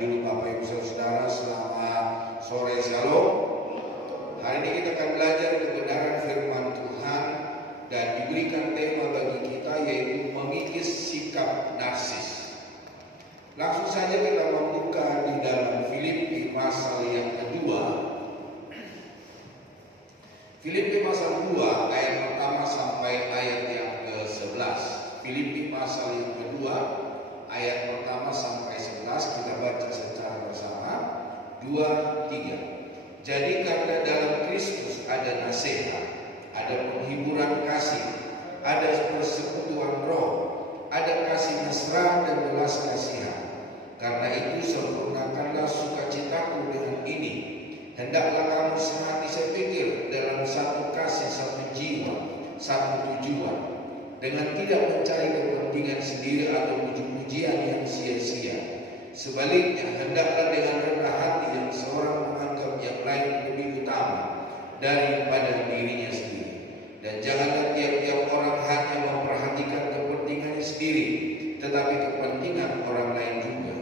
dulu Bapak Ibu Saudara, selamat sore Shalom. Hari ini kita akan belajar kebenaran firman Tuhan dan diberikan tema bagi kita yaitu mengikis sikap narsis. Langsung saja kita membuka di dalam Filipi pasal yang kedua. Filipi pasal 2 ayat pertama sampai ayat yang ke-11. Filipi pasal yang kedua ayat pertama sampai 11 kita baca secara bersama. 2, 3. Jadi karena dalam Kristus ada nasihat, ada penghiburan kasih, ada persekutuan roh, ada kasih mesra dan belas kasihan. Karena itu sempurnakanlah sukacitaku dengan ini. Hendaklah kamu sehati sepikir dalam satu kasih, satu jiwa, satu tujuan, dengan tidak mencari kepentingan sendiri atau puji-pujian yang sia-sia. Sebaliknya, hendaklah dengan rendah hati yang seorang menganggap yang lain lebih utama daripada dirinya sendiri. Dan janganlah tiap-tiap orang hanya memperhatikan kepentingannya sendiri, tetapi kepentingan orang lain juga.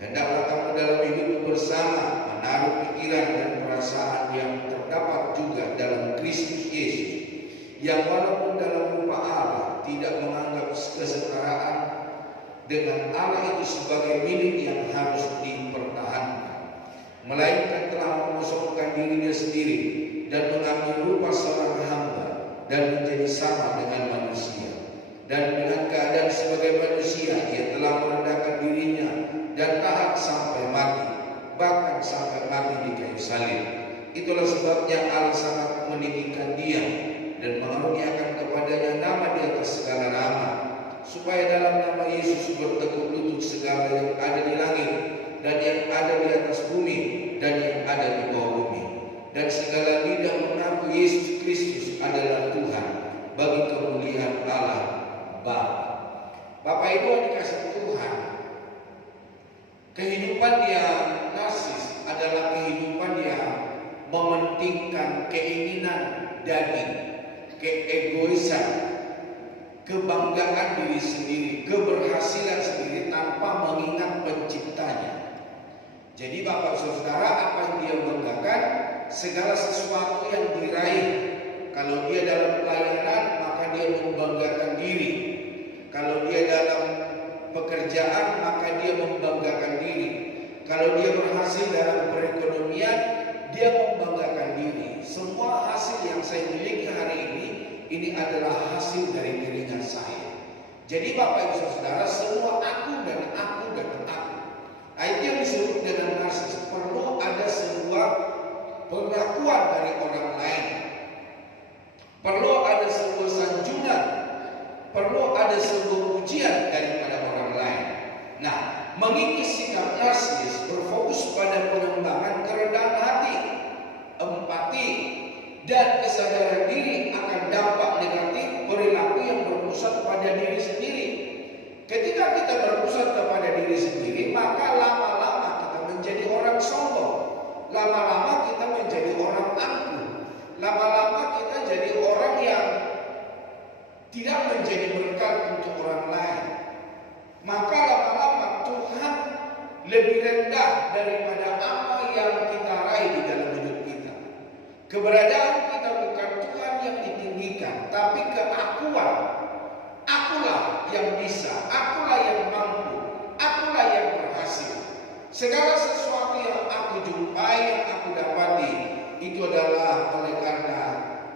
Hendaklah kamu dalam hidup bersama menaruh pikiran dan perasaan yang terdapat juga dalam Kristus Yesus, yang walaupun dalam rupa Allah tidak menganggap kesetaraan dengan Allah itu sebagai milik yang harus dipertahankan, melainkan telah mengosongkan dirinya sendiri dan mengambil rupa seorang hamba dan menjadi sama dengan manusia. Dan dengan keadaan sebagai manusia ia telah merendahkan dirinya dan taat sampai mati, bahkan sampai mati di kayu salib. Itulah sebabnya Allah sangat meninggikan dia dan mengaruniakan kepadanya nama di atas segala nama, supaya dalam nama Yesus bertekuk lutut segala yang ada di langit dan yang ada di atas bumi dan yang ada di bawah bumi, dan segala lidah mengaku Yesus Kristus adalah Tuhan, bagi kemuliaan Allah Bapa. Bapak Ibu yang dikasihi Tuhan, kehidupan yang narsis adalah kehidupan yang mementingkan keinginan daging, keegoisan, kebanggaan diri sendiri, keberhasilan sendiri tanpa mengingat penciptanya. Jadi Bapak Saudara, apa yang dia banggakan? Segala sesuatu yang diraih. Kalau dia dalam pelayanan, maka dia membanggakan diri. Kalau dia dalam pekerjaan, maka dia membanggakan diri. Kalau dia berhasil dalam perekonomian, dia membanggakan diri. Semua hasil yang saya miliki hari ini adalah hasil dari keringat saya. Jadi Bapak Ibu Saudara, semua aku dan aku dan aku. Nah, itu yang disebut dengan narsis. Perlu ada sebuah pengakuan dari orang lain. Perlu ada sebuah sanjungan. Perlu ada sebuah pujian daripada orang lain. Nah, mengikis sikap narsis berfokus pada pengembangan kerendahan hati, empati, dan kesadaran diri akan dampak negatif perilaku yang berpusat pada diri sendiri. Ketika kita berpusat kepada diri sendiri, maka lama-lama kita menjadi orang sombong. Lama-lama kita menjadi orang angkuh. Lama-lama kita jadi orang yang tidak menjadi berkat untuk orang lain. Maka lama-lama Tuhan lebih rendah daripada apa yang kita raih di dalam hidup kita. Keberadaan kita bukan Tuhan yang ditinggikan, tapi keakuan. Akulah yang bisa, akulah yang mampu, akulah yang berhasil. Segala sesuatu yang aku jumpai, yang aku dapati, itu adalah oleh karena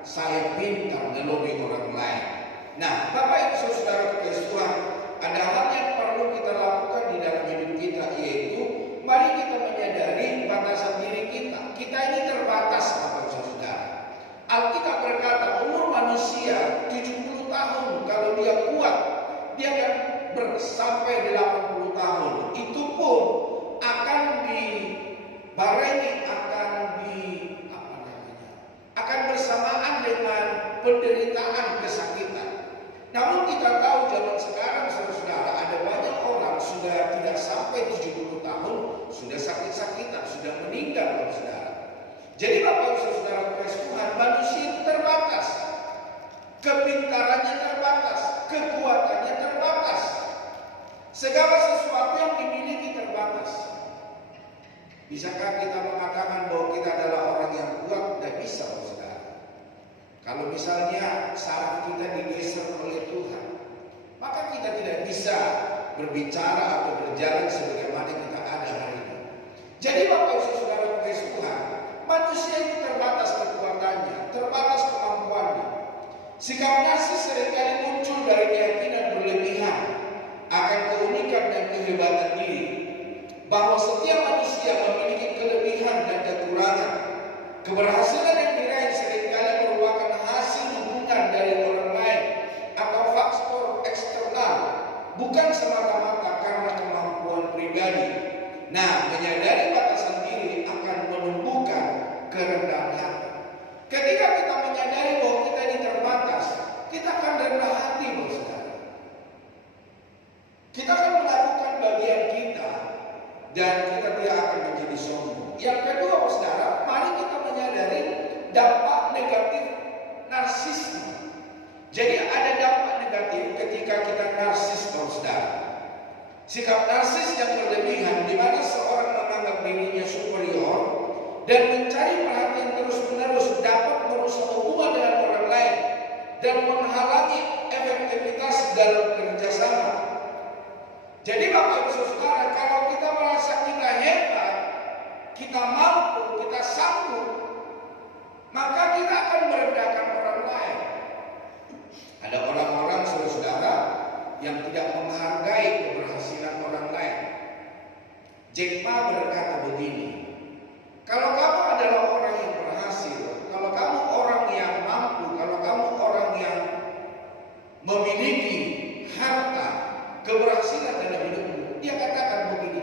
saya pintar melobi orang lain. Nah, Bapak Ibu Saudara Tuhan, ada hal yang perlu kita lakukan di dalam hidup kita, yaitu mari kita menyadari batasan diri kita. Kita ini terbatas, Bapak Ibu Saudara. Alkitab berkata umur manusia 70 tahun. Kalau dia kuat, dia akan sampai 80 tahun. Itu pun akan dibarengi, akan bersamaan dengan penderitaan, kesakitan. Namun kita tahu zaman sekarang, saudara-saudara, ada banyak orang sudah tidak sampai 70 tahun, sudah sakit-sakitan, sudah meninggal, saudara. Jadi Bapak Ibu Saudara Tuhan, manusia itu terbatas. Kepintarannya terbatas, kekuatannya terbatas. Segala sesuatu yang dimiliki terbatas. Bisakah kita mengatakan bahwa kita adalah orang yang kuat? Tidak bisa, saudara. Kalau misalnya saraf kita digeser oleh Tuhan, maka kita tidak bisa berbicara atau berjalan sebagaimana kita ada hari ini. Jadi Bapak Ibu Saudara kasih Tuhan, manusia itu terbatas kekuatannya, terbatas kemampuannya. Sikap narsis seringkali muncul dari keyakinan berlebihan akan keunikan dan kehebatan diri, bahwa setiap manusia memiliki kelebihan dan kekurangan. Keberhasilan yang diraih seringkali merupakan hasil hubungan dari orang lain atau faktor eksternal, bukan semata-mata karena kemampuan pribadi. Nah, menyadari batasan diri akan menumbuhkan kerendahan hati. Ketika kita menyadari bahwa kita ini terbatas, kita akan rendah hati, saudara. Kita akan melakukan bagian kita dan kita tidak akan menjadi sombong. Yang kedua, saudara, mari kita menyadari dampak negatif narsisme. Jadi ada dampak negatif ketika kita narsis, saudara. Sikap narsis yang berlebihan, di mana seorang menganggap dirinya superior dan mencari perhatian terus-menerus, dapat merusak hubungan dengan orang lain dan menghalangi efektivitas dalam kerjasama. Jadi Bapak Ibu Saudara, kalau kita merasa kita hebat, kita mampu, kita sanggup, maka kita akan merendahkan orang lain. Ada orang-orang saudara yang tidak menghargai keberhasilan orang lain. Jack Ma berkata begini, kalau kamu adalah orang yang berhasil, kalau kamu orang yang mampu, kalau kamu orang yang memiliki harta, keberhasilan dalam hidupmu, dia katakan begini,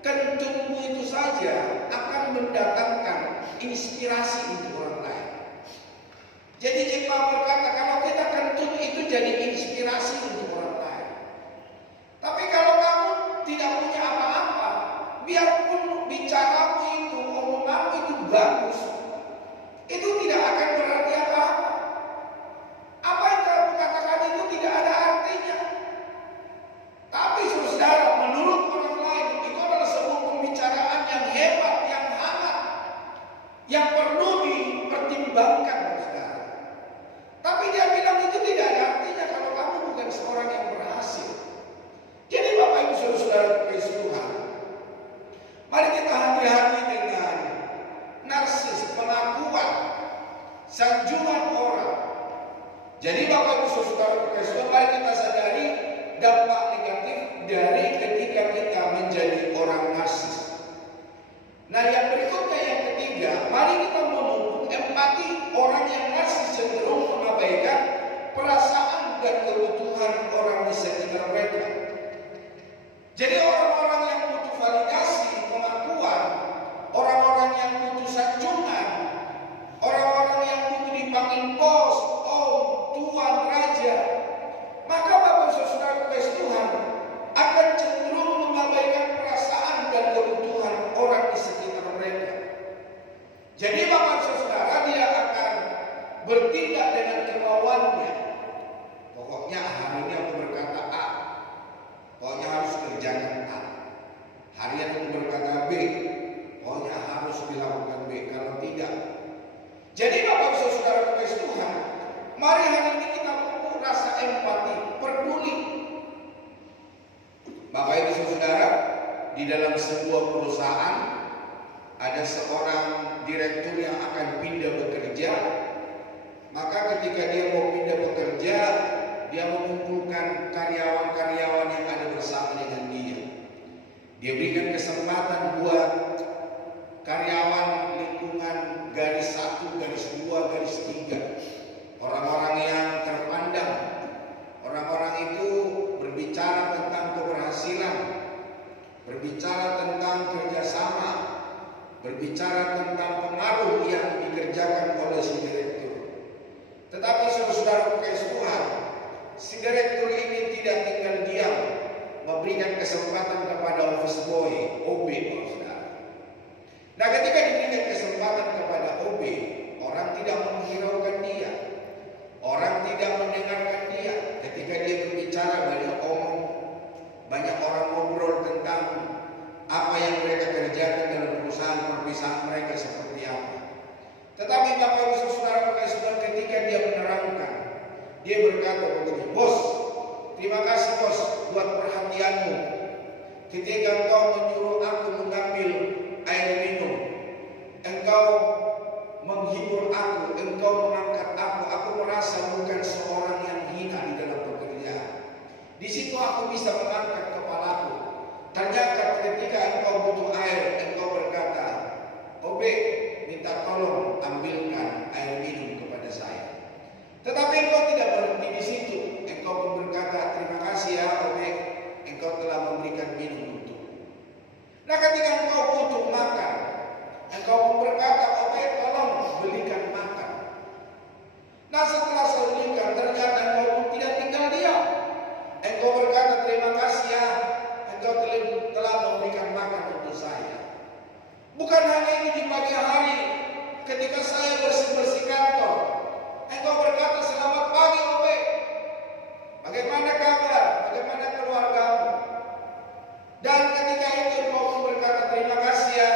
kentutmu itu saja akan mendatangkan inspirasi untuk orang lain. Jadi Jack Ma berkata, kalau kita kentut itu jadi inspirasi untuk orang lain. Tapi kalau kamu tidak punya apa-apa, biarpun bicaramu itu, omonganmu itu bagus, itu tidak akan berarti apa-apa. Apa yang kamu katakan itu tidak ada artinya. Tapi saudara, menurut orang lain itu adalah sebuah pembicaraan yang hebat, yang hangat, yang perlu dipertimbangkan, saudara. Tapi dia bilang itu tidak ada artinya kalau kamu bukan seorang yang berhasil. Jadi Bapak Ibu Saudara kasih Tuhan, mari kita hati-hati dengan narsis, pengakuan, sanjungan orang. Jadi Bapak Ibu Saudara kasih Tuhan, mari kita sadari dampak negatif dari ketika kita menjadi orang narsis. Nah, yang berikutnya, yang ketiga, mari kita memupuk empati. Orang yang narsis cenderung mengabaikan perasaan dan kebutuhan orang di sekitar mereka. Jadi orang-orang yang butuh validasi, pengakuan, orang-orang yang butuh sanjungan, orang-orang yang butuh dipanggil bos, om, tuan, raja, maka Bapak Saudara kasih Tuhan akan cenderung mengabaikan perasaan dan kebutuhan orang di sekitar mereka. Jadi Bapak Saudara, dia akan bertindak dengan kemauannya. Pokoknya hari ini aku berkata A, pokoknya harus kerjakan A. Hari ini aku berkata B, pokoknya harus dilakukan B. Kalau tidak, jadi Bapak Saudara kasih Tuhan, mari hari ini kita pupuk rasa empati, peduli. Bapak Ibu Saudara, di dalam sebuah perusahaan ada seorang direktur yang akan pindah bekerja. Maka ketika dia mau pindah bekerja, dia mengumpulkan karyawan-karyawan yang ada bersama dengan dia. Dia berikan kesempatan buat karyawan lingkungan garis 1, garis 2, garis 3, orang-orang yang terpandang. Orang-orang itu berbicara tentang keberhasilan, berbicara tentang kerjasama, berbicara tentang pengaruh yang dikerjakan oleh si direktur. Tetapi saudara kasih Tuhan, si direktur ini tidak tinggal diam, memberikan kesempatan kepada office boy, OB, saudara. Nah, ketika diberikan kesempatan kepada OB, orang tidak menghiraukan dia, orang tidak mendengarkan dia. Ketika dia berbicara, banyak orang ngobrol tentang apa yang mereka kerjakan dalam perusahaan perusahaan mereka seperti apa. Tetapi Bapak Ibu Saudara ketika dia menerangkan, dia berkata begini, "Bos, terima kasih bos buat perhatianmu. Ketika engkau menyuruh aku mengambil air minum, engkau menghibur aku, engkau mengangkat aku merasa bukan seorang yang hina di dalam pekerjaan. Di situ aku bisa mengangkat kepalaku. Ternyata ketika engkau butuh air, engkau berkata, Obe, minta tolong ambilkan air minum kepada saya. Tetapi engkau tidak berhenti di situ. Engkau pun berkata, terima kasih ya Obe, engkau telah memberikan minum untukku. Nah ketika engkau butuh makan, engkau pun berkata, Obe, tolong belikan makan. Nah setelah saya belikan, ternyata engkau pun tidak tinggal diam. Engkau berkata, terima kasih ya, engkau telah memberikan makan untuk saya. Bukan hanya ini, di pagi hari ketika saya bersih-bersih kantor, engkau berkata, selamat pagi Obe, bagaimana kabar, bagaimana keluargamu? Dan ketika itu engkau pun berkata, terima kasih ya,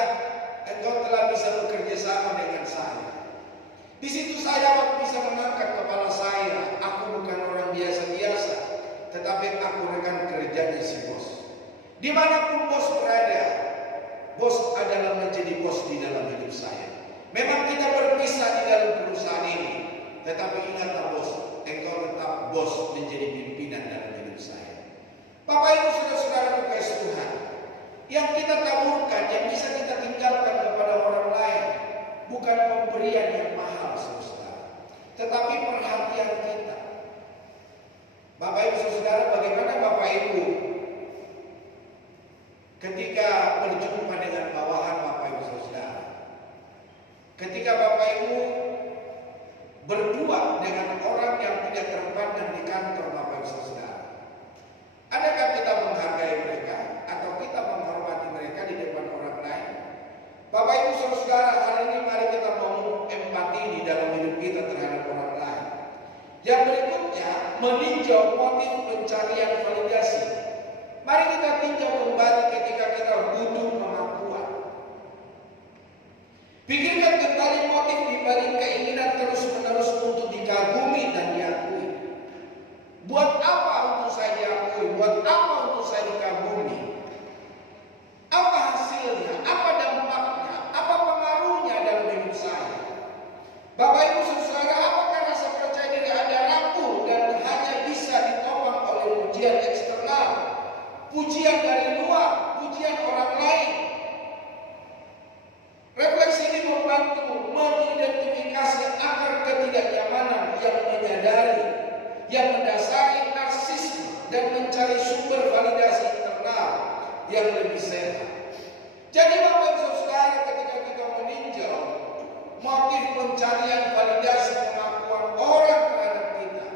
engkau telah bisa bekerja sama dengan saya. Di situ saya dapat bisa mengangkat kepala saya. Aku bukan orang biasa-biasa, tetapi aku rekan kerjanya si bos. Dimanapun bos berada, bos adalah menjadi bos di dalam hidup saya. Memang kita berpisah di dalam perusahaan ini, tetapi ingatlah bos, engkau tetap bos menjadi pimpinan dalam hidup saya. Bapak Ibu Saudara-saudara terkasih Tuhan, yang kita taburkan, yang bisa kita tinggalkan kepada orang lain, bukan pemberian yang mahal saudara, tetapi perhatian kita. Bapak Ibu Saudara, bagaimana Bapak Ibu ketika berjumpa dengan bawahan Bapak Ibu Saudara? Ketika Bapak Ibu berdua dengan orang yang tidak terpandang di kantor Bapak Ibu Saudara, adakah kita menghargai mereka atau kita menghormati mereka di depan orang lain? Bapak Ibu Saudara, hari ini mari kita bangun empati di dalam hidup kita terhadap orang lain. Yang berikutnya, meninjau motif pencarian validasi. Mari kita tinjau kembali ketika kita butuh pengakuan. Pikirkan kembali motif dibalik keinginan terus-menerus untuk dikagumi dan diakui. Buat apa untuk saya diakui? Buat apa untuk saya dikagumi? Apa hasilnya? Apa dampaknya? Apa pengaruhnya dalam hidup saya? Bapak Ibu Saudara, apakah rasa percaya diri Anda rapuh dan hanya bisa ditopang oleh pujian eksternal, pujian dari luar, pujian orang lain? Refleksi ini membantu mengidentifikasi akar ketidaknyamanan yang menyadari, yang mendasari narsisme dan mencari sumber validasi internal yang lebih sehat. Jadi Bapak Ibu Saudara, ketika kita meninjau motif pencarian validasi pengakuan orang terhadap kita,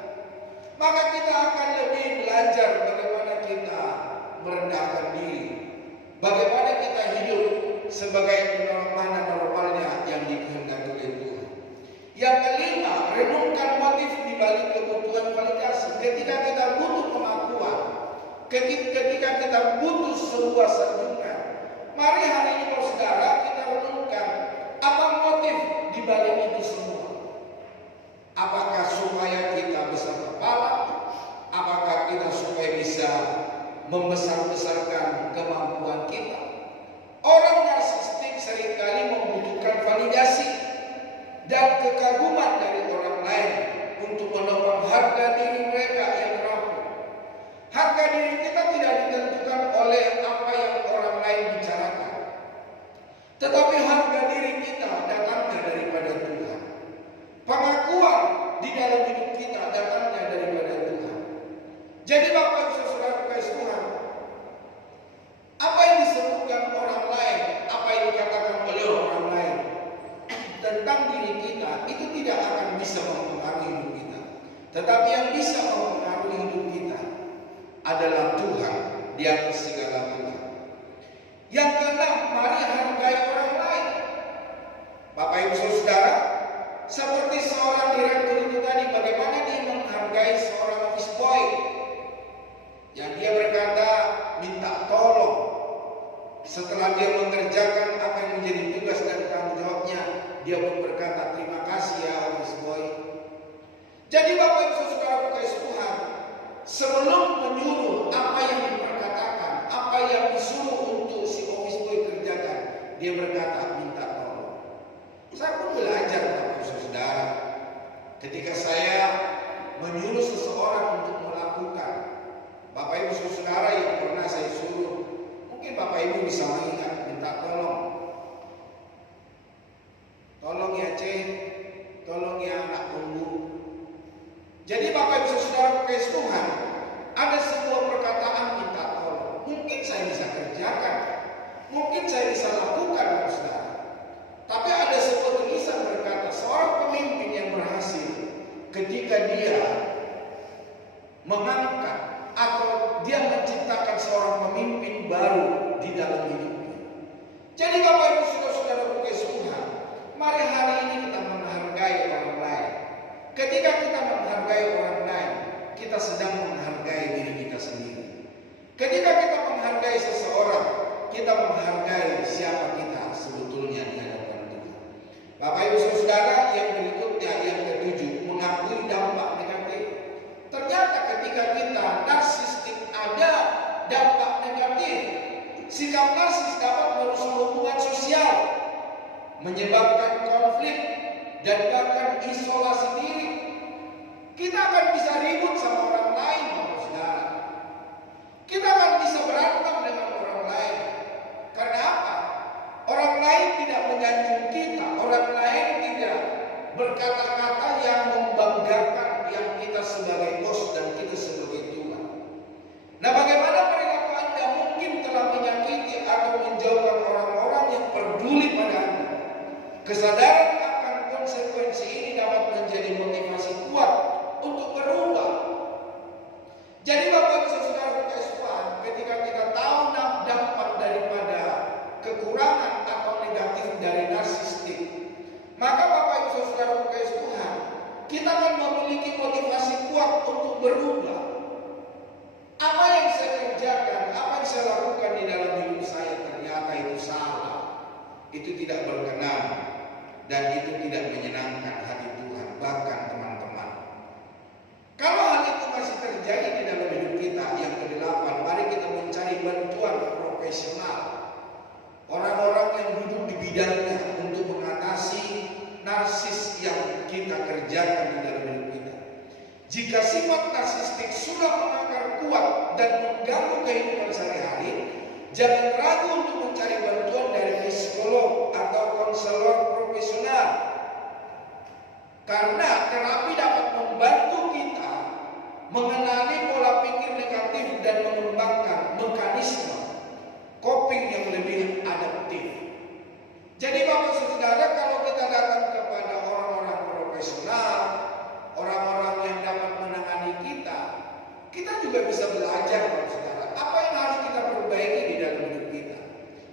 maka kita akan lebih belajar bagaimana kita merendahkan diri, bagaimana kita hidup sebagai normalnya yang dikehendaki oleh Tuhan. Yang kelima, renungkan motif di balik kebutuhan validasi. Ketika kita butuh pengakuan, ketika kita butuh sebuah sanjungan, mari hari ini saudara kita renungkan apa motif di balik itu semua. Apakah supaya kita besar kepala? Apakah kita supaya bisa membesar-besarkan kemampuan kita? Orang narsistik seringkali membutuhkan validasi dan kekaguman dari orang lain untuk menopang harga diri mereka yang rapuh. Harga diri kita tidak ditentukan oleh apa yang orang lain bicarakan, tetapi harga diri kita datangnya daripada Tuhan. Pengakuan di dalam hidup kita datangnya daripada Tuhan. Jadi Bapak Ibu Saudara kasih Tuhan, apa yang disebutkan orang lain, apa yang dikatakan oleh orang lain tentang diri kita, itu tidak akan bisa mempengaruhi hidup kita. Tetapi yang bisa mempengaruhi hidup kita adalah Tuhan di atas segala Tuhan. Yang keenam, mari hargai orang lain. Bapak Ibu Saudara, seperti seorang direktur itu tadi, bagaimana dia menghargai seorang office boy yang dia berkata minta tolong setelah dia mengerjakan apa yang menjadi tugas dan dia pun berkata, terima kasih ya office boy. Jadi Bapak Ibu Saudara kasih Tuhan, sebelum menyuruh apa yang diperkatakan, apa yang disuruh untuk si office boy kerjakan, dia berkata minta tolong. Saya pun belajar Bapak Ibu Saudara, ketika saya menyuruh seseorang untuk melakukan, Bapak Ibu Saudara yang pernah saya suruh, mungkin Bapak Ibu bisa mengingat, minta tolong. Tolong ya Ceh, tolong ya anak tunggu. Jadi Bapak Ibu Saudara kasih Tuhan, ada sebuah perkataan minta tolong. Mungkin saya bisa kerjakan, mungkin saya bisa lakukan Saudara. Tapi ada sebuah tulisan berkata, seorang pemimpin yang berhasil ketika dia mengangkat atau dia menciptakan seorang pemimpin baru di dalam hidupnya. Jadi Bapak Ibu Saudara kasih Tuhan, mari hari ini kita menghargai orang lain. Ketika kita menghargai orang lain, kita sedang menghargai diri kita sendiri. Ketika kita menghargai seseorang, kita menghargai siapa kita sebetulnya di hadapan Tuhan. Bapak Ibu Saudara, yang berikutnya, yang ketujuh, mengakui dampak negatif. Ternyata ketika kita narsistik ada dampak negatif. Sikap narsis dapat merusak hubungan sosial, menyebabkan konflik, dan bahkan isolasi diri. Kita akan bisa ribut sama orang lain, Bapak Saudara. Kita akan bisa berantem dengan orang lain. Karena apa? Orang lain tidak menyanjung kita, orang lain tidak berkata-kata yang membanggakan yang kita sebagai bos dan kita sebagai Tuhan. Nah, bagaimana perilaku Anda mungkin telah menyakiti atau menjauhkan orang-orang yang peduli pada Anda? Kesadaran akan konsekuensi ini dapat menjadi motivasi kuat untuk berubah. Jadi Bapak Ibu Saudara kasih Tuhan, ketika kita tahu dampak daripada kekurangan atau negatif dari narsistik, maka Bapak Ibu Saudara kasih Tuhan, kita akan memiliki motivasi kuat untuk berubah. Apa yang saya kerjakan, apa yang saya lakukan di dalam hidup saya ternyata itu salah, itu tidak berkenan, dan itu tidak menyenangkan hati Tuhan, bahkan teman-teman. Kalau hal itu masih terjadi di dalam hidup kita, yang kedelapan, mari kita mencari bantuan profesional, orang-orang yang duduk di bidangnya untuk mengatasi narsis yang kita kerjakan di dalam hidup kita. Jika sifat narsistik sudah mengakar kuat dan mengganggu kehidupan sehari-hari, jangan ragu untuk mencari bantuan dari psikolog atau konselor profesional. Karena terapi dapat membantu kita mengenali pola pikir negatif dan mengembangkan mekanisme coping yang lebih adaptif. Jadi Bapak Saudara, kalau kita datang kepada orang-orang profesional, orang-orang yang dapat menangani kita, kita juga bisa belajar Bapak Saudara, apa yang harus kita perbaiki di dalam hidup kita.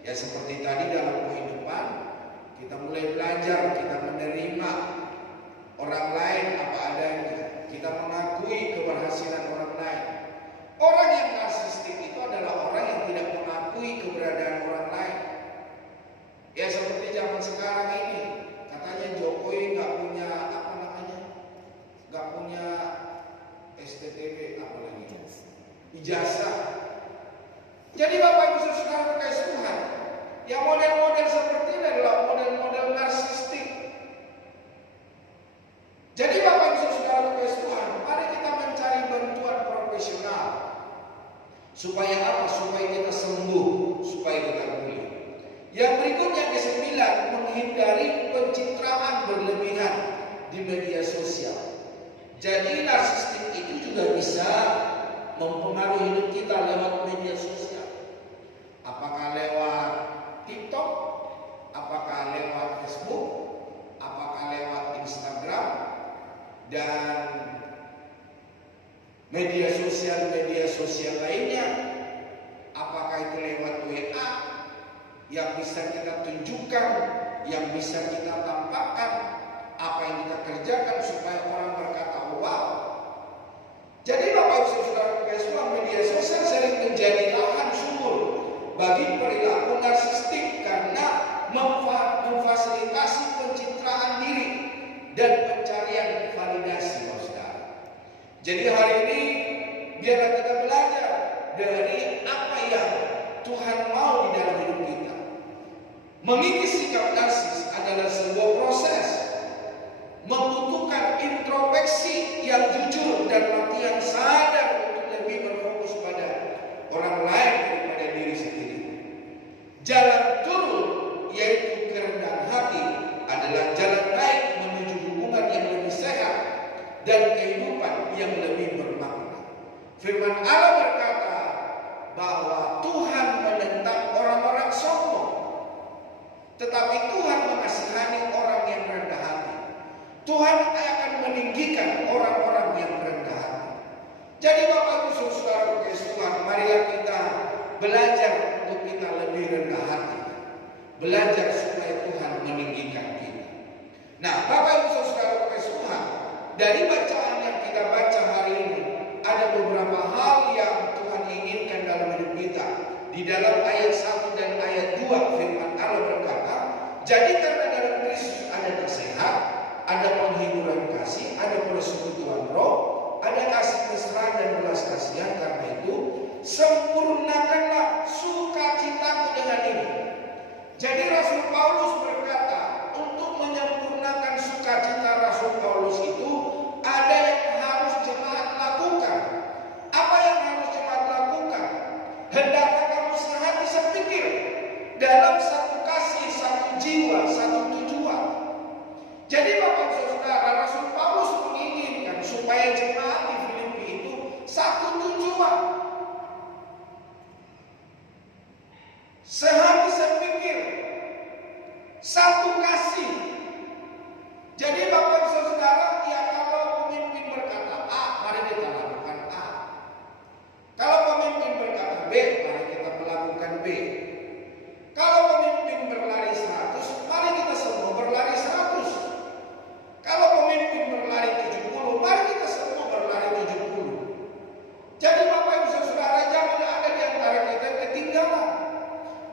Ya seperti tadi dalam kehidupan, kita mulai belajar, kita menerima orang lain apa adanya, kita mengakui keberhasilan orang lain. Orang yang narsistik itu adalah orang yang tidak mengakui keberadaan orang lain. Ya seperti zaman sekarang ini, katanya Jokowi nggak punya apa namanya, nggak punya STTB apa lagi, ijazah. Jadi Bapak Ibu Saudara kasih Tuhan, yang model-model seperti ini adalah model-model narsistik. Jadi Bapak Ibu Saudara kasih Tuhan, mari kita mencari bantuan profesional. Supaya apa? Supaya kita sembuh, supaya kita pulih. Yang berikutnya ke-9, menghindari pencitraan berlebihan di media sosial. Jadi narsistik itu juga bisa mempengaruhi hidup kita lewat media sosial. Apakah lewat TikTok, apakah lewat Facebook, apakah lewat Instagram, dan media sosial lainnya, apakah itu lewat WA yang bisa kita tunjukkan, yang bisa kita tampakkan apa yang kita kerjakan supaya orang berkata wow. Jadi Bapak Ibu Saudara kasih, media sosial sering menjadi lahan subur bagi perilaku narsistik karena memfasilitasi pencitraan Mengikis sikap narsis adalah sebuah proses, membutuhkan introspeksi yang jujur dan hati yang sadar untuk lebih berfokus pada orang lain daripada diri sendiri. Jalan turun, yaitu kerendahan hati, adalah jalan naik menuju hubungan yang lebih sehat dan kehidupan yang lebih bermakna. Firman Allah berkata bahwa Tuhan menentang orang-orang sombong, tetapi Tuhan mengasihani orang yang rendah hati. Tuhan akan meninggikan orang-orang yang rendah hati. Jadi Bapak Ibu Saudara Tuhan, marilah kita belajar untuk kita lebih rendah hati. Belajar supaya Tuhan meninggikan kita. Nah, Bapak Ibu Saudara Tuhan, dari bacaan yang kita baca hari ini, ada beberapa hal yang Tuhan inginkan dalam hidup kita. Di dalam ayat 1 dan ayat 2 firman Allah berkata, jadi karena dalam Kristus ada nasihat, ada penghiburan kasih, ada persekutuan roh, ada kasih mesra dan belas kasihan. Karena itu sempurnakanlah sukacitaku dengan ini. Jadi Rasul Paulus berkata, untuk menyempurnakan sukacita Rasul Paulus itu ada yang harus jemaat lakukan. Apa yang harus jemaat lakukan? Hendaklah kamu sehati sepikir dalam satu kasih, satu jiwa, satu tujuan. Jadi Bapak Saudara, Rasul Paulus menginginkan supaya jemaat di Filipi itu satu tujuan, sehati sepikir, satu kasih. Jadi Bapak Saudara, ya kalau pemimpin berkata A, mari kita lakukan A. Kalau pemimpin berkata B, mari kita melakukan B. Kalau pemimpin berlari 100, mari kita semua berlari 100. Kalau pemimpin berlari 70, mari kita semua berlari 70. Jadi Bapak Ibu Saudara, jangan ada di antara kita ketinggalan.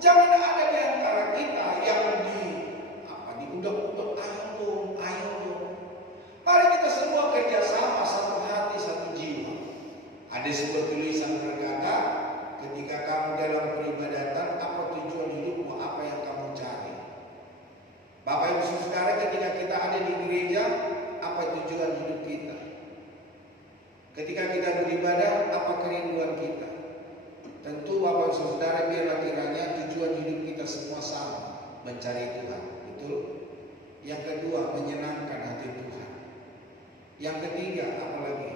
Jangan ada di antara kita yang diudak-udak, ayo. Mari kita semua kerjasama, satu hati, satu jiwa. Ada sebuah tulisan berkata, ketika kamu dalam peribadatan, apa tujuan hidupmu, apa yang kamu cari? Bapak Ibu Saudara, ketika kita ada di gereja, apa tujuan hidup kita? Ketika kita beribadah, apa kerinduan kita? Tentu Bapak Ibu Saudara, biarlah kiranya tujuan hidup kita semua sama, mencari Tuhan. Betul? Yang kedua, menyenangkan hati Tuhan. Yang ketiga, apalagi?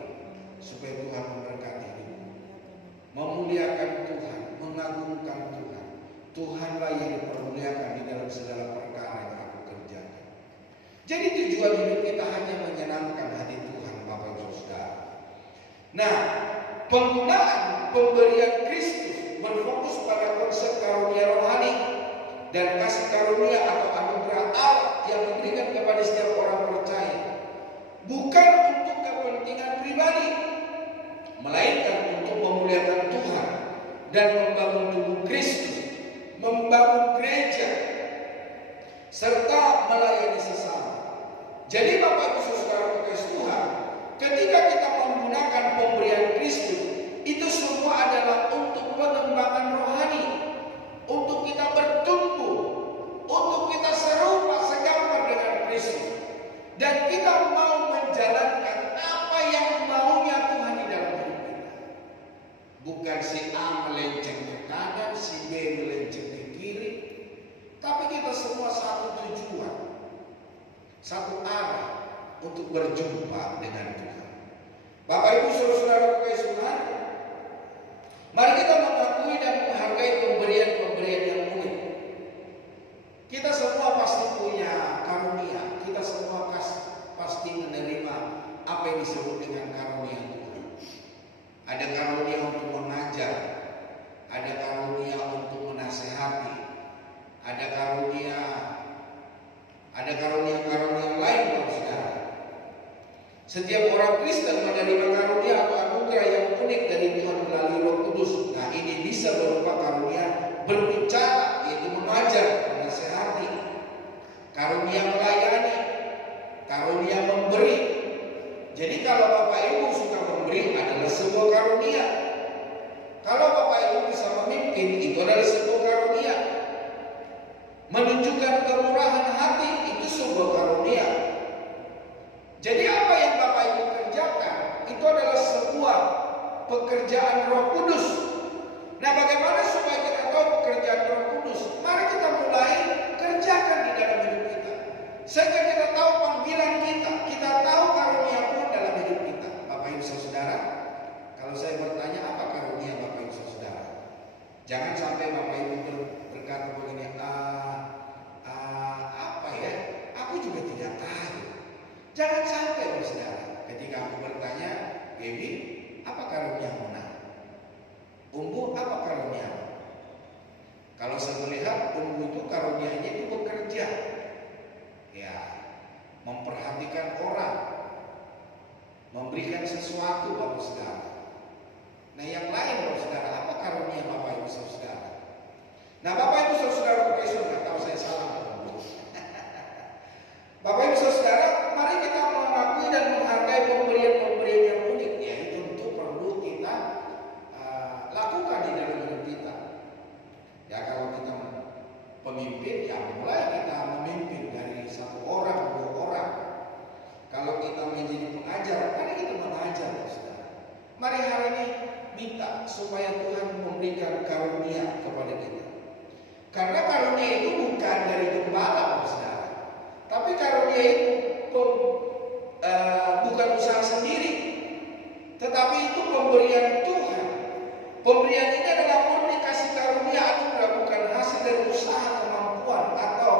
Supaya Tuhan memberkati hidupmu. Memuliakan Tuhan, mengagungkan Tuhan. Tuhanlah yang dipermuliakan di dalam segala perkara yang aku kerjakan. Jadi tujuan hidup kita hanya menyenangkan hati Tuhan, Bapak Ibu Saudara. Nah, penggunaan pemberian Kristus berfokus pada konsep karunia rohani dan kasih karunia atau anugerah Allah yang diberikan kepada setiap orang percaya, bukan untuk kepentingan pribadi, melainkan untuk memuliakan Tuhan dan membangun tubuh Kristus, membangun gereja, serta melayani sesama. Jadi Bapak Ibu Saudara Tuhan, ketika kita menggunakan pemberian Kristus, itu semua adalah untuk pengembangan rohani, untuk kita bertumbuh, untuk kita serupa segambar dengan Kristus, dan kita mau menjalankan apa yang maunya Tuhan di dalam hidup kita. Bukan si A melenceng ke kanan, si B melenceng ke kiri, tapi kita semua satu tujuan, satu arah untuk berjumpa dengan Tuhan. Bapak Ibu Saudara Tuhan, mari kita mengakui dan menghargai pemberian-pemberian yang unik. Kita semua pasti punya karunia. Kita semua pasti menerima apa yang disebut dengan karunia Tuhan. Ada karunia untuk mengajar, ada karunia untuk menasehati, ada karunia lain, saudara. Setiap orang Kristen menerima karunia atau anugerah yang unik dari Tuhan melalui Roh Kudus. Nah, ini bisa berupa karunia berbicara, yaitu mengajar, menasehati, karunia melayani, karunia memberi. Jadi kalau Bapak Ibu suka memberi adalah sebuah karunia. Kalau Bapak Ibu bisa memimpin, itu adalah sebuah karunia. Menunjukkan memimpin, ya mulai kita memimpin dari satu orang, dua orang. Kalau kita menjadi pengajar, mari kita mengajar, saudara. Mari hari ini minta supaya Tuhan memberikan karunia kepada kita. Karena karunia itu bukan dari gembala, saudara. Tapi karunia itu bukan usaha sendiri, tetapi itu pemberian Tuhan. Pemberian ini adalah murni kasih karunia, anugerah, bukan hasil dari usaha, kemampuan atau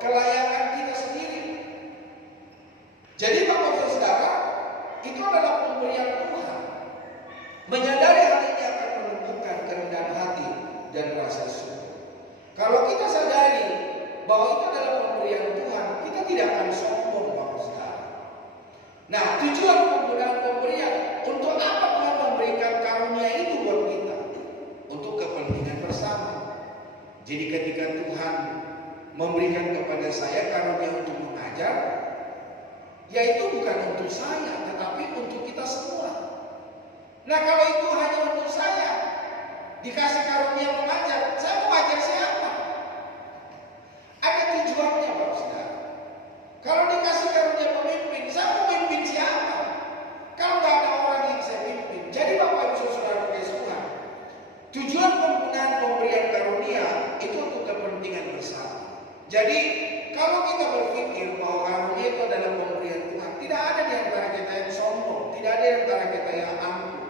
kelayakan kita sendiri. Jadi Bapak Saudara, itu adalah pemberian Tuhan. Menyadari hal ini akan menumbuhkan kerendahan hati dan rasa syukur. Kalau kita sadari bahwa itu adalah pemberian Tuhan, kita tidak akan sombong, Bapak Saudara. Nah, tujuan penggunaan pemberian, untuk apa Tuhan memberikan karunia itu buat kita? Untuk kepentingan bersama. Jadi ketika Tuhan memberikan kepada saya karunia untuk mengajar, yaitu bukan untuk saya, tetapi untuk kita semua. Nah, kalau itu hanya untuk saya, dikasih karunia mengajar, saya mau ajar siapa? Ada tujuannya, Bapak Saudara. Kalau dikasih karunia pemimpin, saya mau pimpin siapa? Kalau nggak ada orang yang saya pimpin. Jadi Bapak Ibu Saudara Tuhan, tujuan penggunaan pemberian karunia itu untuk kepentingan bersama. Jadi kalau kita berpikir bahwa karunia itu adalah pemberian Tuhan, tidak ada di antara kita yang sombong, tidak ada di antara kita yang angkuh,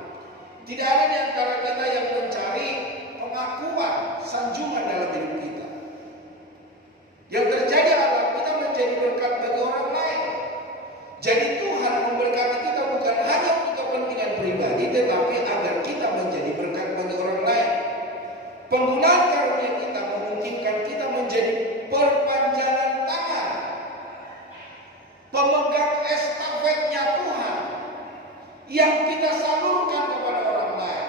tidak ada di antara kita yang mencari pengakuan, sanjungan dalam hidup kita. Yang terjadi adalah kita menjadi berkat bagi orang lain. Jadi Tuhan memberkati kita bukan hanya untuk kepentingan pribadi, tetapi agar kita menjadi berkat bagi orang lain. Penggunaan karunia kita memungkinkan kita menjadi perpanjangan tangan, pemegang estafetnya Tuhan yang kita salurkan kepada orang lain.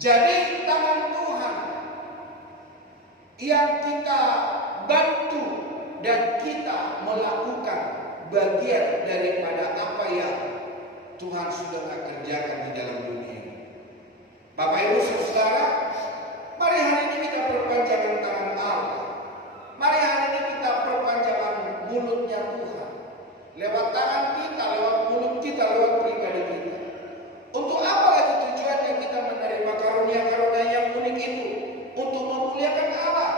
Jadi tangan Tuhan yang kita bantu dan kita melakukan bagian daripada apa yang Tuhan sudah kerjakan di dalam dunia ini. Bapak Ibu Saudara, mari hari ini kita perpanjangan tangan Allah. Mari hari ini kita perpanjangan mulutnya Tuhan. Lewat tangan kita, lewat mulut kita, lewat pribadi kita. Untuk apa lagi tujuannya kita menerima karunia-karunia yang unik itu? Untuk memuliakan Allah.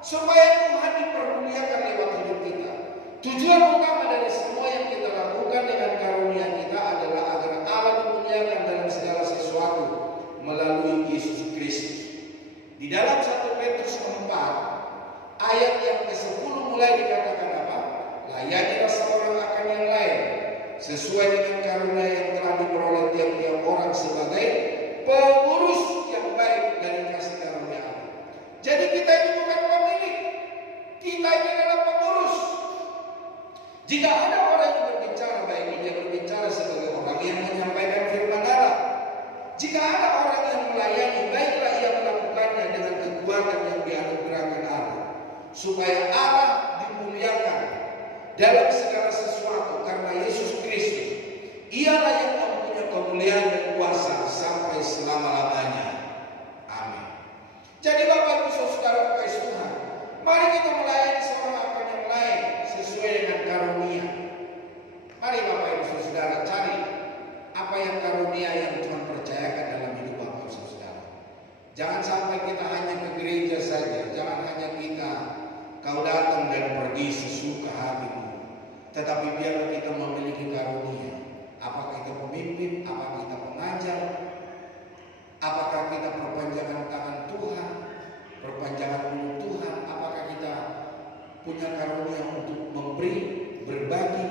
Supaya Tuhan dipermuliakan lewat hidup kita. Tujuan utama dari semua yang kita lakukan dengan karunia kita adalah agar Allah dimuliakan dalam segala sesuatu melalui Yesus Kristus. Di dalam 1 Petrus 4 ayat yang ke-10 mulai dikatakan apa? Layanilah seorang akan yang lain sesuai dengan karunia yang telah diperoleh tiap-tiap orang sebagai pengurus yang baik dari kasih karunia Allah. Jadi kita ini bukan pemilik, kita ini adalah pengurus. Jika ada orang yang berbicara, baik dia berbicara sebagai orang yang menyampaikan firman Allah. Jika ada orang yang melayani, baiklah ia melakukannya dengan kekuatan yang dianugerahkan Allah, supaya Allah dimuliakan dalam segala sesuatu karena Yesus Kristus. Ialah yang mempunyai kemuliaan dan kuasa sampai selama-lamanya. Amin. Jadi Bapak Ibu Saudara kasih Tuhan, mari kita melayani seorang akan yang lain sesuai dengan karunia. Mari Bapak Ibu Saudara cari apa yang karunia yang Tuhan percayakan dalam hidup Bapak Ibu Saudara. Jangan sampai kita hanya ke gereja saja, jangan hanya kita kau datang dan pergi sesuka hatimu, tetapi biarlah kita memiliki karunia. Apakah kita pemimpin, apakah kita pengajar, apakah kita perpanjangan tangan Tuhan, perpanjangan mulut Tuhan, apakah kita punya karunia untuk memberi, berbagi.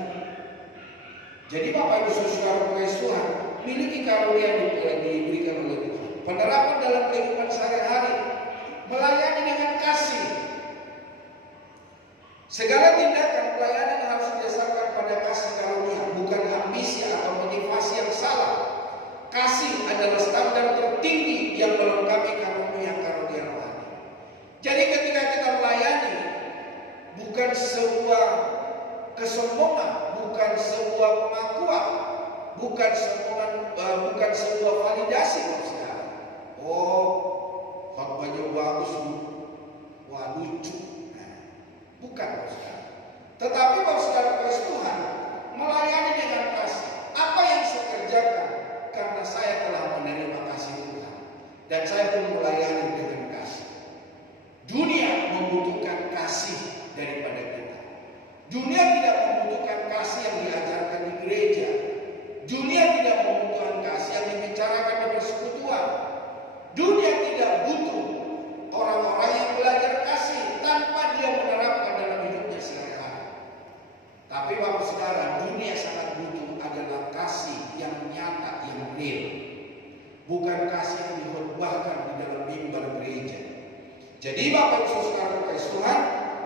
Jadi Bapak Ibu Saudara kasih Tuhan, miliki karunia yang diberikan oleh Tuhan. Penerapan dalam kehidupan sehari-hari, melayani dengan kasih. Segala tindakan pelayanan harus didasarkan pada kasih karunia, bukan ambisi atau motivasi yang salah. Kasih adalah standar tertinggi yang melengkapi karunia-karunia rohani. Jadi ketika kita melayani, bukan sebuah kesombongan, bukan sebuah pengakuan, bukan sebuah validasi, maksudnya. Oh, khotbahnya bagus, wah lucu. Nah, bukan Bapak Saudara. Tetapi Bapak Saudara kasih Tuhan, melayani dengan kasih. Apa yang saya kerjakan? Karena saya telah menerima kasih Tuhan. Dan saya pun melayani dengan kasih. Dunia membutuhkan kasih daripada kita. Dunia tidak membutuhkan kasih yang diajarkan di gereja. Dunia tidak membutuhkan kasih yang dibicarakan di persekutuan. Dunia tidak butuh orang-orang yang belajar kasih tanpa dia menerapkan dalam hidupnya sehari-hari. Tapi Bapak Saudara, dunia sangat butuh adalah kasih yang nyata, yang real. Bukan kasih yang dihotbahkan di dalam mimbar gereja. Jadi Bapak Ibu Saudara kasih Tuhan,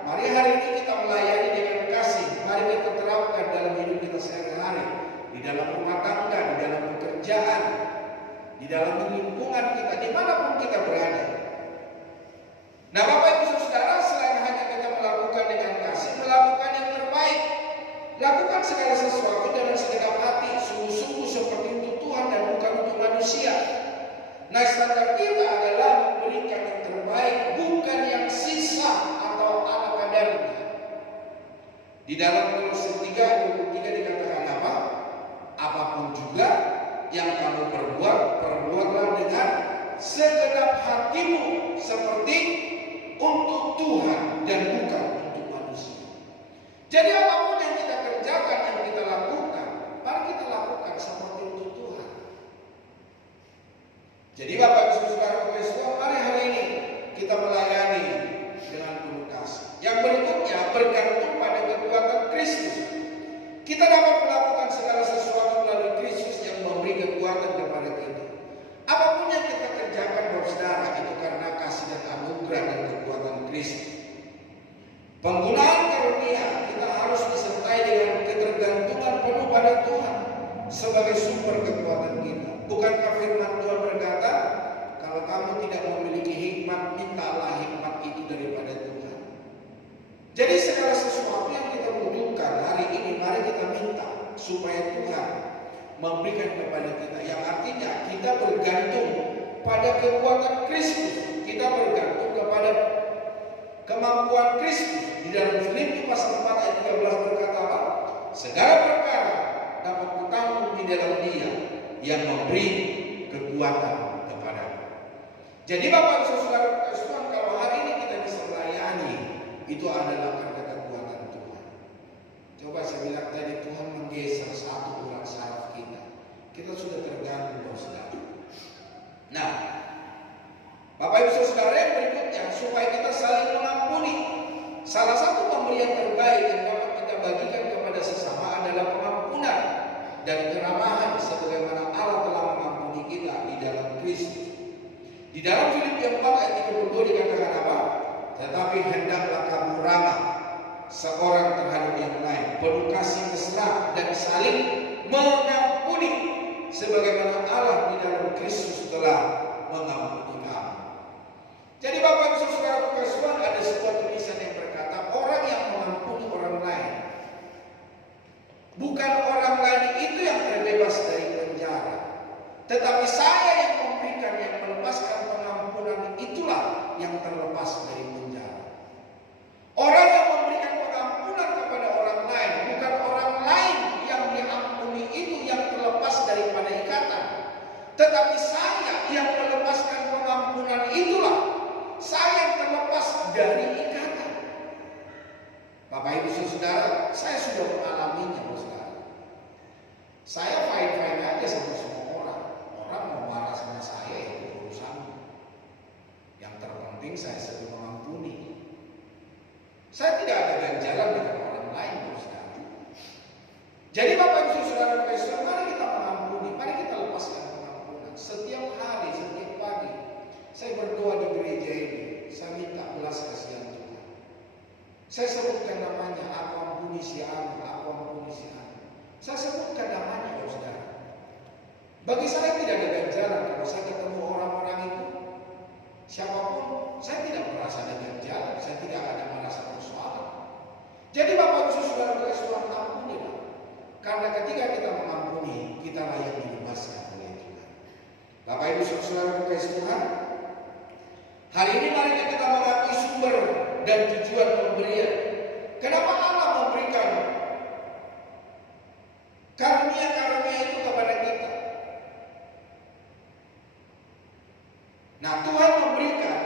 mari hari ini kita melayani dengan kasih. Mari kita terapkan dalam hidup kita sehari-hari, di dalam rumah tangga, di dalam pekerjaan, di dalam lingkungan kita, dimanapun kita berada. Nah Bapak Ibu Saudara, selain hanya kita melakukan dengan kasih, melakukan yang terbaik, lakukan segala sesuatu dengan segenap hati, sungguh-sungguh seperti untuk Tuhan dan bukan untuk manusia. Nah standar kita adalah memberikan yang terbaik, bukan yang sisa atau ala kadarnya. Di dalam Kolose 3:23 dikatakan apa? Apapun juga yang kamu perbuat, perbuatlah dengan segenap hatimu seperti untuk Tuhan dan bukan untuk manusia. Jadi apapun yang kita kerjakan, yang kita lakukan, mari kita lakukan seperti untuk Tuhan. Jadi Bapak Ibu Saudara Tuhan, mari hari ini kita melayani dengan penuh kasih. Yang berikutnya bergantung pada kekuatan Kristus. Kita dapat melakukan segala sesuatu melalui Kristus yang memberi kekuatan kepada kita. Apapun yang kita kerjakan Bapak Saudara itu karena kasih dan anugerah dan kekuatan Kristus. Penggunaan karunia kita harus disertai dengan ketergantungan penuh pada Tuhan sebagai sumber kekuatan kita. Bukankah firman Tuhan berkata, kalau kamu tidak memiliki hikmat, mintalah hikmat itu daripada Tuhan. Jadi segala sesuatu yang kita butuhkan hari ini, mari kita minta supaya Tuhan memberikan kepada kita. Yang artinya kita bergantung pada kekuatan Kristus. Kita bergantung kepada kemampuan Kristus. Di dalam Filipi pasal 4 ayat 13 berkata apa? Segala perkara dapat kutanggung di dalam Dia yang memberi kekuatan kepada. Jadi Bapak Ibu Saudara Tuhan, kalau hari ini kita bisa melayani, itu adalah karena kekuatan Tuhan. Coba saya bilang tadi, Tuhan menggeser satu urat saraf kita. Kita sudah tergantung Bapak Saudara. Nah, Bapak Ibu Saudara, yang berikutnya supaya kita saling mengampuni. Salah satu pemberian terbaik yang dapat kita bagikan kepada sesama adalah pengampunan dan keramahan sebagaimana Allah telah mengampuni kita di dalam Kristus. Di dalam Filipi 4 ayat 32 dikatakan apa? Tetapi hendaklah kamu ramah seorang terhadap yang lain, penuh kasih mesra dan saling mengampuni sebagaimana Allah di dalam Kristus telah mengampuni kamu. Jadi Bapak Ibu Saudara Tuhan, ada sebuah tulisan yang berkata, orang yang mengampuni orang lain, bukan orang lain itu yang terbebas dari penjara, tetapi saya yang memberikan, yang melepaskan pengampunan, itulah yang terlepas dari penjara. Orang yang memberikan pengampunan kepada orang lain, bukan orang lain yang diampuni itu yang terlepas daripada ikatan, tetapi saya yang melepaskan pengampunan, itulah saya yang terlepas dari ikatan. Bapak Ibu Saudara, saya sudah mengalaminya, Saudara. Saya fine-fine aja sama semua orang. Orang mau marah sama saya itu urusan. Yang terpenting saya selalu mengampuni. Saya tidak ada ganjalan dengan orang lain, Saudara. Jadi Bapak Ibu Saudara, mari kita mengampuni, mari kita lepaskan pengampunan. Setiap hari, setiap pagi, saya berdoa di gereja ini. Saya minta belas kasihan Tuhan. Saya sebutkan namanya, aku ampuni si Anu, aku ampuni si Anu. Saya sebutkan namanya, Saudara. Bagi saya tidak ada ganjalan kalau saya ketemu orang-orang itu. Siapapun, saya tidak merasa ada ganjalan, saya tidak ada merasa persoalan. Jadi Bapak Ibu Saudara Tuhan, ampunilah. Karena ketika kita mengampuni, kita layak dibebaskan oleh Tuhan. Bapak Ibu Saudara Tuhan, hari ini mari kita mengakui sumber dan tujuan pemberian. Kenapa Allah memberikan karunia-karunia itu kepada kita? Nah, Tuhan memberikan,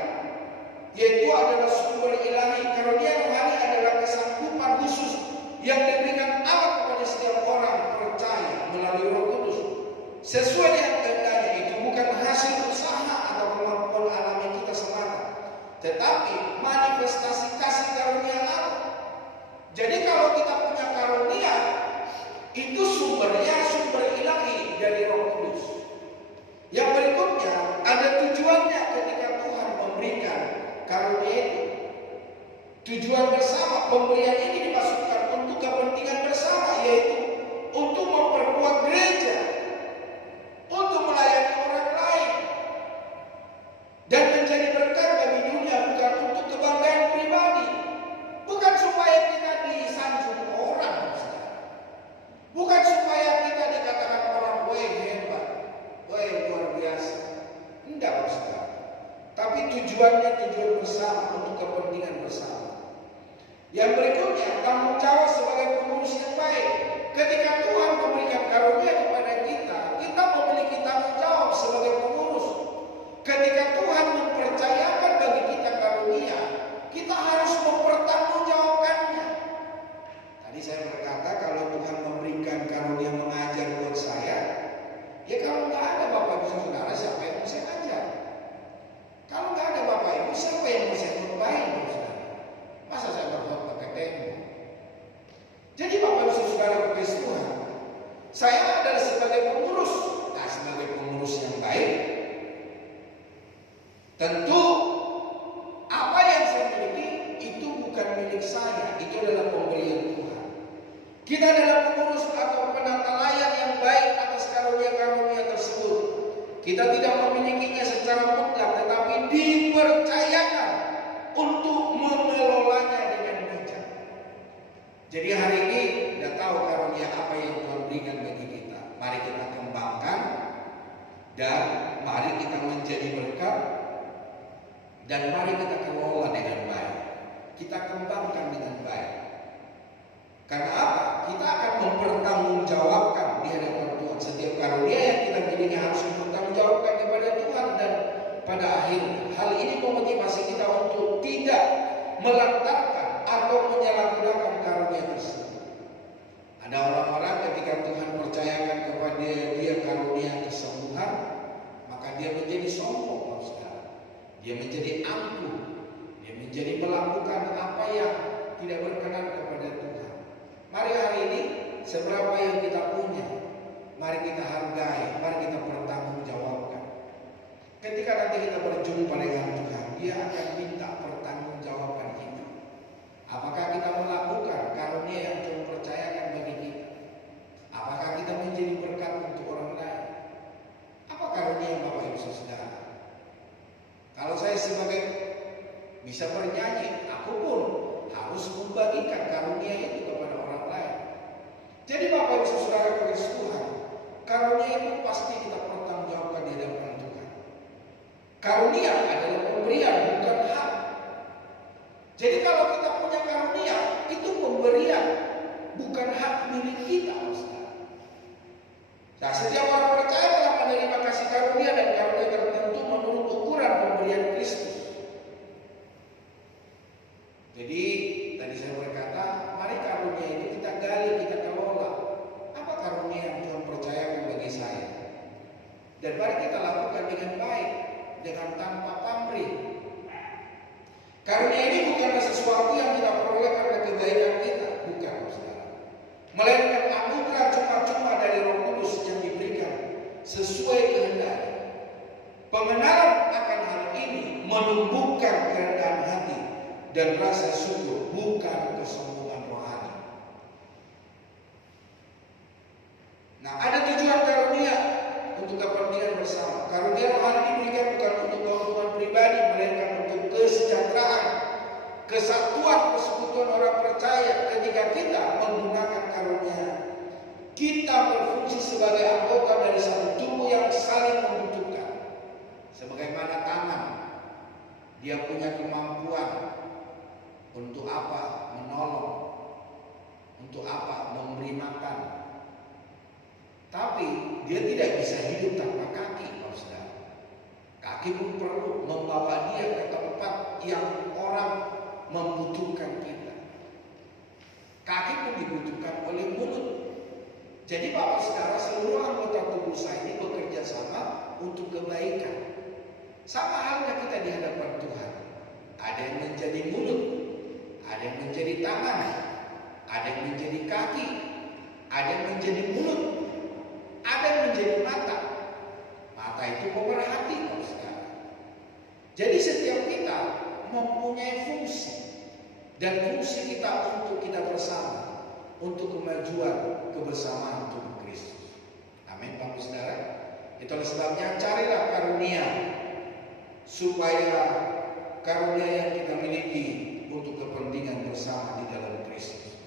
yaitu adalah sumber ilahi. Karunia rohani adalah kesanggupan khusus yang diberikan Allah kepada setiap orang percaya melalui Roh Kudus sesuai dengan kehendaknya. Itu bukan hasil usaha atau kemampuan alami kita semata, tetapi manifestasi kasih karunia Allah. Jadi kalau kita punya karunia, itu sumbernya sumber ilahi dari Roh Kudus. Yang berikutnya, ada tujuannya ketika Tuhan memberikan karunia itu. Tujuan bersama, pemberian ini dimaksudkan untuk kepentingan bersama, yaitu untuk memperkuat gereja, untuk melayani orang lain, dan menjadi berkat bagi dunia, bukan untuk kebanggaan pribadi. Bukan supaya kita disanjung orang, bukan supaya kita dikatakan orang, weh hebat, weh luar biasa. Tidak, saudara. Tapi tujuannya tujuan bersama, untuk kepentingan bersama. Yang berikutnya, tanggung jawab sebagai pengurus yang baik. Ketika Tuhan memberikan karunia kepada kita, kita memiliki tanggung jawab sebagai pengurus. Ketika Tuhan mempercayakan bagi kita karunia, kita harus mempertanggungjawabkannya. Tadi saya berkata, kalau Tuhan memberikan karunia mengajar buat saya, ya kalau nggak ada Bapak Ibu Saudara, siapa yang mau saya ajar? Kalau nggak ada Bapak Ibu, siapa yang mau saya khotbahin? Masa saya berkhotbah ke tembok? Jadi Bapak Ibu Saudara kekasih Tuhan, saya adalah sebagai pengurus. Nah, sebagai pengurus yang baik, tentu apa yang saya miliki itu bukan milik saya, itu adalah pemberian Tuhan. Kita adalah pengurus atau penata layan yang baik atas karunia-karunia tersebut. Kita tidak memilikinya secara mutlak, tetapi dipercayakan untuk mengelolanya dengan bijak. Jadi hari ini kita tahu karunia apa yang Tuhan berikan bagi kita. Mari kita kembangkan dan mari kita menjadi berkat dan mari kita kelola dengan baik. Kita kembangkan dengan baik. Karena apa? Kita akan mempertanggungjawabkan di hadapan Tuhan. Setiap karunia yang kita miliki harus mempertanggungjawabkan kepada Tuhan, dan pada akhirnya hal ini memotivasi kita untuk tidak melantarkan atau menyalahgunakan karunia tersebut. Ada orang-orang ketika Tuhan percayakan kepada dia karunia kesembuhan, maka dia menjadi sombong, saudara. Dia menjadi angkuh, dia menjadi melakukan apa yang tidak berkenan kepada Tuhan. Mari hari ini, seberapa yang kita punya, mari kita hargai, mari kita pertanggungjawabkan. Ketika nanti kita berjumpa dengan Tuhan, Dia akan minta pertanggungjawaban kita. Apakah kita melakukan karunia yang Tuhan percayakan bagi kita? Apakah kita menjadi berkat untuk orang lain? Apa karunia yang Bapak Ibu Saudara? Kalau saya sebagai bisa bernyanyi, aku pun harus membagikan karunia itu kepada orang lain. Jadi Bapak Ibu Saudara kekasih Tuhan, karunia itu pasti kita pertanggungjawabkan di hadapan Tuhan. Karunia adalah pemberian, bukan hak. Jadi kalau kita punya karunia, itu pemberian, bukan hak milik kita. Nah, setiap orang percaya telah menerima kasih karunia dan karunia tertentu menurut ukuran pemberian Kristus. Jadi tadi saya berkata, mari karunia itu kita gali, kita kelola. Apa karunia yang Tuhan percayakan bagi saya? Dan mari kita lakukan dengan baik, dengan tanpa pamrih. Karunia ini bukanlah sesuatu yang kita peroleh karena kebaikan kita, bukan, saudara. Melainkan anugerah cuma-cuma dari Roh Kudus yang diberikan sesuai kehendak. Pengenalan akan hal ini menumbuhkan kerendahan hati dan rasa syukur, bukan kesombongan rohani. Nah, ada tujuan karunia untuk kepentingan bersama. Karunia rohani diberikan bukan untuk keuntungan pribadi, melainkan untuk kesejahteraan, kesatuan persekutuan orang percaya. Ketika kita menggunakan karunia, kita berfungsi sebagai anggota dari satu tubuh yang saling membutuhkan. Sebagaimana tangan, dia punya kemampuan apa? Menolong. Untuk apa? Memberi makan. Tapi dia tidak bisa hidup tanpa kaki, Pak Saudara. Kaki pun perlu membawa dia ke tempat yang orang membutuhkan kita. Kaki pun dibutuhkan oleh mulut. Jadi Bapak Saudara, seluruh anggota tubuh saya ini bekerja sama untuk kebaikan. Sama halnya kita di hadapan Tuhan. Ada yang menjadi mulut, ada yang menjadi tangan, ada yang menjadi kaki, ada yang menjadi mulut, ada yang menjadi mata. Mata itu pemerhati, Bapak Saudara. Jadi setiap kita mempunyai fungsi, dan fungsi kita untuk kita bersama, untuk kemajuan kebersamaan tubuh Kristus. Amin, Bapak Saudara. Itulah sebabnya carilah karunia, supaya karunia yang kita miliki untuk kepentingan bersama di dalam Kristus.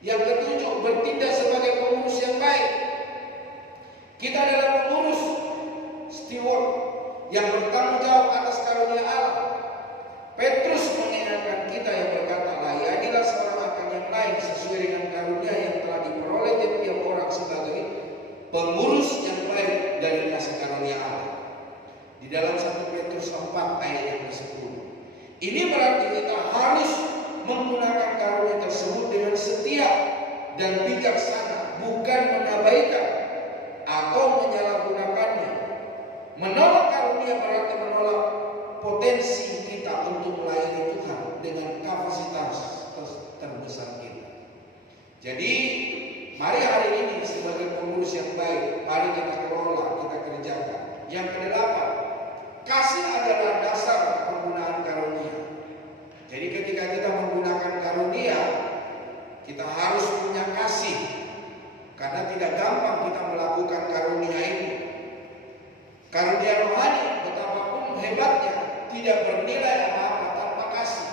Yang ketujuh, bertindak sebagai pengurus yang baik. Kita adalah pengurus, steward, yang bertanggung jawab atas karunia Allah. Petrus mengingatkan kita yang berkata, layanilah seorang akan yang lain sesuai dengan karunia yang telah diperoleh tiap orang sebagai pengurus yang baik dari kasih karunia Allah. Di dalam 1 Petrus 4 ayat yang ke-10. Ini berarti kita harus menggunakan karunia tersebut dengan setia dan bijaksana, bukan mengabaikan atau menyalahgunakannya. Menolak karunia berarti menolak potensi kita untuk melayani Tuhan dengan kapasitas terbesar kita. Jadi mari hari ini sebagai pengurus yang baik, mari kita kelola, kita kerjakan. Yang kedelapan, kasih adalah dasar penggunaan karunia. Jadi ketika kita menggunakan karunia, kita harus punya kasih. Karena tidak gampang kita melakukan karunia ini. Karunia rohani betapapun hebatnya tidak bernilai apa-apa tanpa kasih.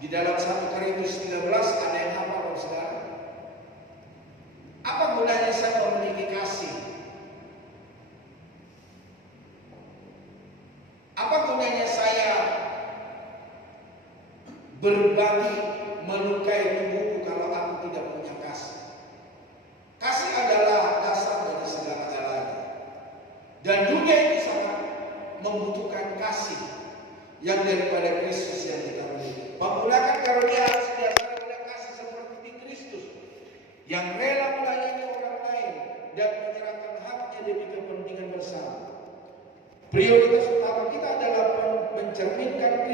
Di dalam 1 Korintus 13 ada yang apa, Saudara? Apa gunanya saya memiliki kasih? Apa gunanya saya berbagi, melukai tubuhku kalau aku tidak punya kasih? Kasih adalah dasar dari segala-galanya. Dan dunia ini sangat membutuhkan kasih yang daripada Kristus yang kita miliki. Menggunakan karunia harus didasarkan oleh kasih seperti Kristus yang rela melayani orang lain dan menyerahkan haknya demi kepentingan bersama. Prioritas utama kita adalah mencerminkan Kristus.